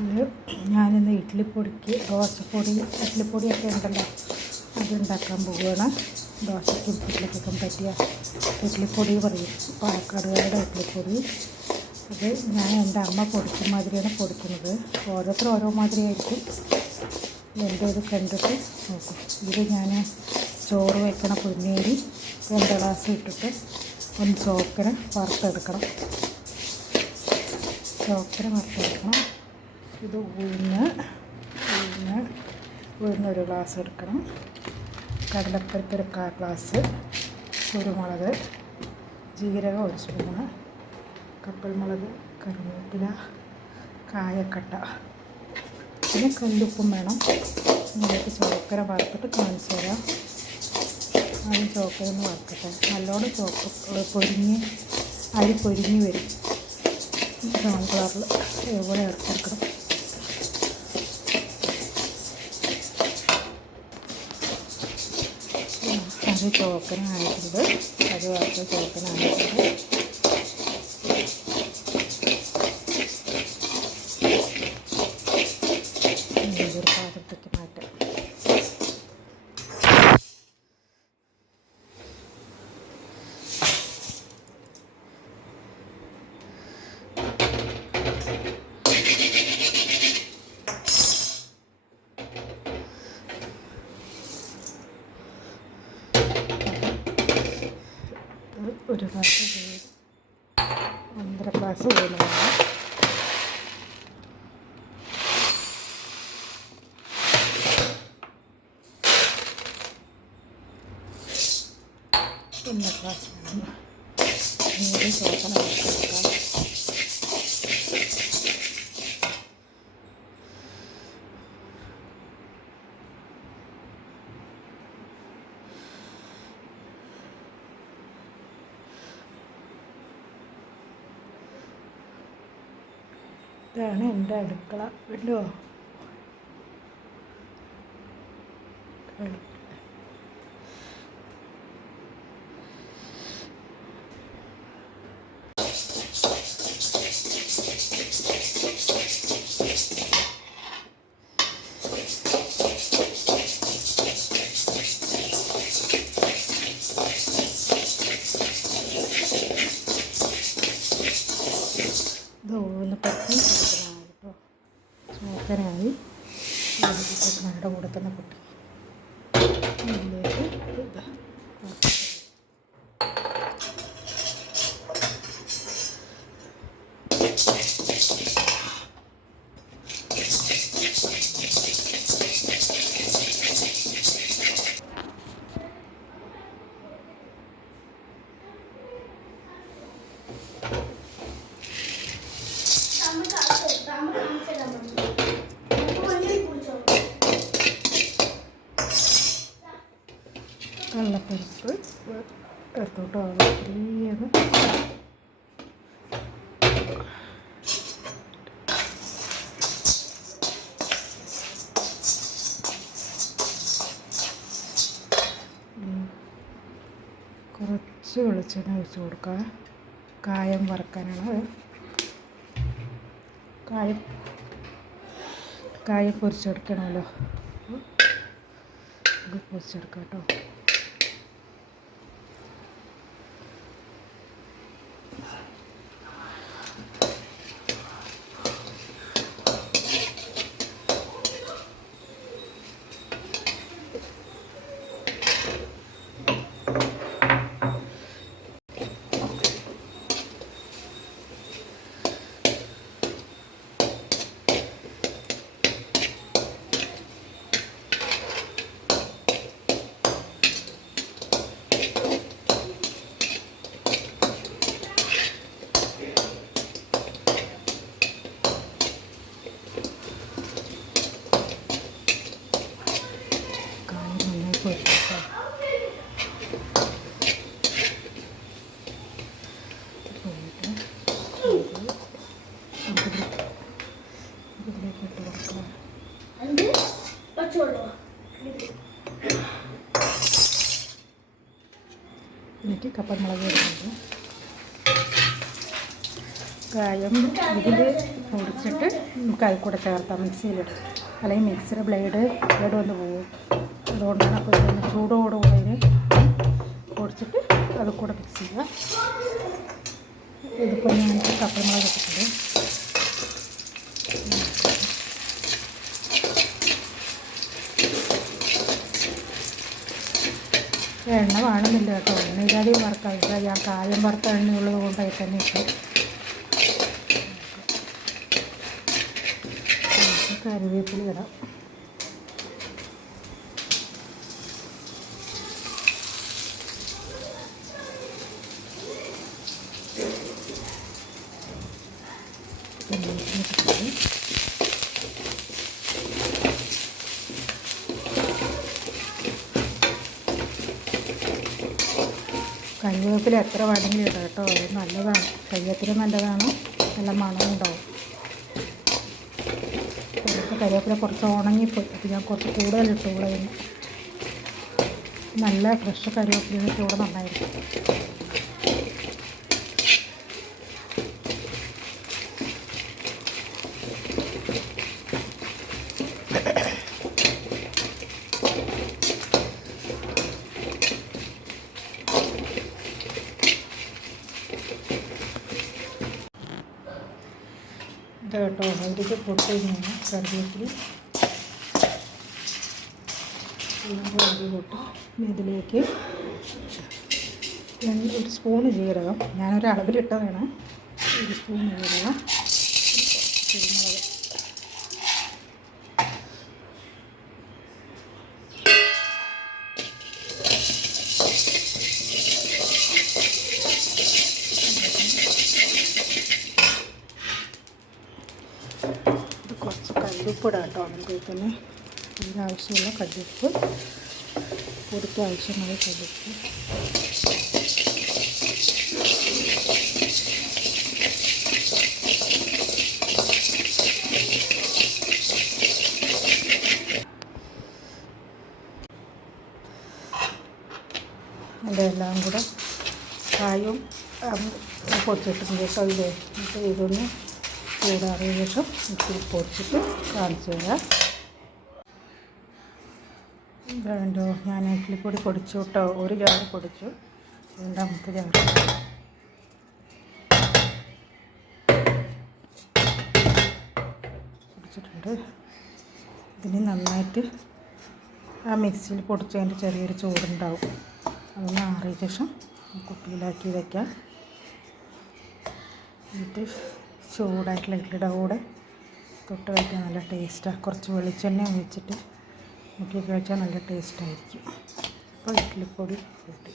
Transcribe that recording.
ഇത് ഞാനിന്ന് ഇഡ്ഡലിപ്പൊടിക്ക് ദോശപ്പൊടി ഇഡ്ഡലിപ്പൊടിയൊക്കെ ഉണ്ടല്ലോ അതുണ്ടാക്കാൻ പോവുകയാണ്. ദോശയ്ക്കും ഇഡ്ഡലിക്കൊക്കെ പറ്റിയ ഇഡ്ഡലിപ്പൊടി പറയും, പാലക്കാടുകാരുടെ ഇഡ്ഡലിപ്പൊടി. അത് ഞാൻ എൻ്റെ അമ്മ പൊടിക്കുന്ന മാതിരിയാണ് പൊടിക്കുന്നത്. ഓരോരുത്തർ ഓരോ മാതിരിയായിരിക്കും. എൻ്റെ ഇത് കണ്ടിട്ട് നോക്കും. ഇത് ഞാൻ ചോറ് വയ്ക്കണ പൊന്നേരി 2 ഗ്ലാസ് ഇട്ടിട്ട് ഒന്ന് ചോക്കര വറുത്തെടുക്കണം. ഇത് ഉഴുന്ന് 1 ഗ്ലാസ് എടുക്കണം. കടലപ്പരിപ്പ് 1/4 ഗ്ലാസ്, കുരുമുളക്, ജീരകം 1 സ്പൂണ്, കപ്പൽമുളക്, കറിവേപ്പില, കായക്കട്ട, പിന്നെ കല്ലുപ്പും വേണം. നിങ്ങൾക്ക് ചോക്കര വറുത്തിട്ട് കാണിച്ചു തരാം. ആദ്യം ചോക്കരന്ന് വറുക്കട്ടെ. നല്ലോണം അരി പൊരിഞ്ഞ് വരും. ബ്രൗൺ കളറിൽ എവിടെ ഇറക്കിയെടുക്കണം. അത് ചോക്കന ആയിട്ടുണ്ട്. അത് വറുത്ത ചോക്കന ആയിട്ടുണ്ട്. ഒരു പാത്രത്തേക്ക് മാറ്റാം. ഒരു ഗ്ലാസ് 1.5 ഗ്ലാസ് വേണം. പിന്നെ ഗ്ലാസ് വേണം. നീര് ചോക്കണം വെച്ചെടുക്കാം. ഇതാണ് എൻ്റെ അടുക്കള. കണ്ടോ? ചോക്കനായി നമ്മുടെ കൂടെ തന്നെ കുട്ടി കള്ളപ്പരിപ്പ് എടുത്തോട്ടോ. ഇത്രയാണ് കുറച്ച് വെളിച്ചെണ്ണ ഒഴിച്ച് കൊടുക്കുക. കായം വറക്കാനാണ്. കായം പൊരിച്ചെടുക്കണമല്ലോ. ഇത് പൊരിച്ചെടുക്കാം കേട്ടോ. ഇതിലേക്ക് കപ്പൽമുളക് ഇടുന്നുണ്ട്. കായം ഇതിൽ പൊടിച്ചിട്ട് നമുക്ക് അതിൽ കൂടെ ചേർത്താം മിക്സിയിലിട്ട്, അല്ലെങ്കിൽ മിക്സിയുടെ ബ്ലേഡ് വന്ന് പോകും. അതുകൊണ്ടാണ് അപ്പോൾ ഇതൊന്ന് ചൂടോടുകൂടെ ഇതിന് പൊടിച്ചിട്ട് അത് കൂടെ മിക്സ് ചെയ്യുക. ഇതിപ്പോൾ ഞാൻ കപ്പൽമുളക് ഇട്ടിട്ടുണ്ട്. എണ്ണ വേണമെന്നില്ല കേട്ടോ, എണ്ണയിലധികം വറുക്കാതില്ല. ഞാൻ കായം വറുത്ത എണ്ണയുള്ളത് കൊണ്ട് അതിൽ തന്നെ ഇട്ടു. കറിവേപ്പില ഇടാം. കറിവേപ്പില എത്ര വേണമെങ്കിലും ഇടാം കേട്ടോ, അത് നല്ലതാണ്, ശരീരത്തിന് നല്ലതാണ്, നല്ല മണവും ഉണ്ടാവും. കറിവേപ്പില കുറച്ച് ഉണങ്ങിപ്പോയി, അപ്പോൾ ഞാൻ കുറച്ച് കൂടുതൽ ഇട്ടു കൂടെ. നല്ല ഫ്രഷ് കറിവേപ്പില കൂടെ നന്നായിരിക്കും. ഇത് കേട്ടോ, അതിലേക്ക് പൊട്ടി കറിവേപ്പില പൊട്ടി. ഇതിലേക്ക് 1 സ്പൂണ് ജീരകം, ഞാനൊരു അളവിലിട്ടതാണ്. 1 സ്പൂൺ ജീരകം, കുരുമുളക്, കുറച്ച് കല്ലുപ്പ് ഇടാം കേട്ടോ. അതിൽ തന്നെ ഇതിനാവശ്യമുള്ള കല്ലുപ്പ്, പൊടിക്ക് ആവശ്യമായ കല്ലുപ്പ്. അതെല്ലാം കൂടെ കായും പൊടിച്ചിട്ടുണ്ട് കേട്ടോ. ഇതൊന്ന് ചൂടാറിയ ശേഷം ഇത്തിരി പൊടിച്ചിട്ട് കാണിച്ചു തരാം. വേണ്ടോ, ഞാൻ ഇഡ്ഡലിപ്പൊടി പൊടിച്ചു കേട്ടോ, 1 ജാറ് പൊടിച്ചു, 2ാമത്തെ ജാറ് പൊടിച്ചിട്ടുണ്ട്. ഇതിന് നന്നായിട്ട് ആ മിക്സിയിൽ പൊടിച്ചതിൻ്റെ ചെറിയൊരു ചൂടുണ്ടാവും, അതൊന്ന് ആറിയ ശേഷം കുപ്പിയിലാക്കി വയ്ക്കാം. എന്നിട്ട് ചൂടായിട്ടുള്ള ഇഡ്ഡലിയുടെ കൂടെ തൊട്ട് വയ്ക്കാൻ നല്ല ടേസ്റ്റാണ്. കുറച്ച് വെളിച്ചെണ്ണ ഒഴിച്ചിട്ട് മുക്കി കഴിച്ചാൽ നല്ല ടേസ്റ്റായിരിക്കും. അപ്പോൾ ഇഡ്ഡലിപ്പൊടി കൂട്ടി